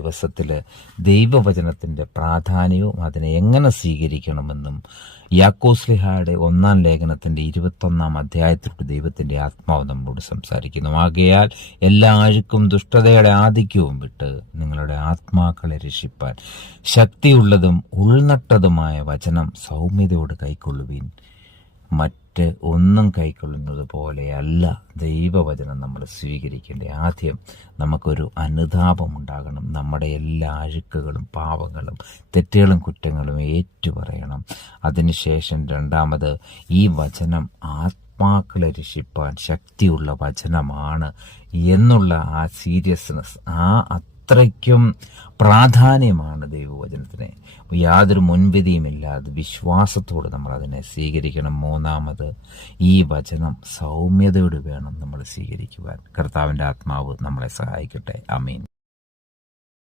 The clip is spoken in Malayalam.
ദിവസത്തിൽ ദൈവവചനത്തിൻ്റെ പ്രാധാന്യവും അതിനെ എങ്ങനെ സ്വീകരിക്കണമെന്നും യാക്കോസ്ലിഹായുടെ 1-ാം ലേഖനത്തിൻ്റെ 21-ാം അധ്യായത്തിലൂടെ ദൈവത്തിൻ്റെ ആത്മാവ് നമ്മളോട് സംസാരിക്കുന്നു. ആകയാൽ എല്ലാ അഴുക്കും ദുഷ്ടതയുടെ ആധിക്യവും വിട്ട് നിങ്ങളുടെ ആത്മാക്കളെ രക്ഷിപ്പാൻ ശക്തിയുള്ളതും ഉൾനട്ടതുമായ വചനം സൗമ്യതയോട് കൈക്കൊള്ളുവീൻ. മറ്റ് ഒന്നും കൈക്കൊള്ളുന്നത് പോലെയല്ല ദൈവവചനം നമ്മൾ സ്വീകരിക്കേണ്ടത്. ആദ്യം നമുക്കൊരു അനുതാപം ഉണ്ടാകണം. നമ്മുടെ എല്ലാ അഴുക്കുകളും പാവങ്ങളും തെറ്റുകളും കുറ്റങ്ങളും ഏറ്റുപറയണം. അതിനുശേഷം രണ്ടാമത് ഈ വചനം ആത്മാക്കളെ രക്ഷിപ്പാൻ ശക്തിയുള്ള വചനമാണ് എന്നുള്ള ആ സീരിയസ്നെസ്, അത്രയ്ക്കും പ്രാധാന്യമാണ് ദൈവവചനത്തിന്. യാതൊരു മുൻവിധിയുമില്ലാതെ വിശ്വാസത്തോട് നമ്മൾ അതിനെ സ്വീകരിക്കണം. മൂന്നാമത് ഈ വചനം സൗമ്യതയോട് വേണം നമ്മൾ സ്വീകരിക്കുവാൻ. കർത്താവിൻ്റെ ആത്മാവ് നമ്മളെ സഹായിക്കട്ടെ. ആമീൻ.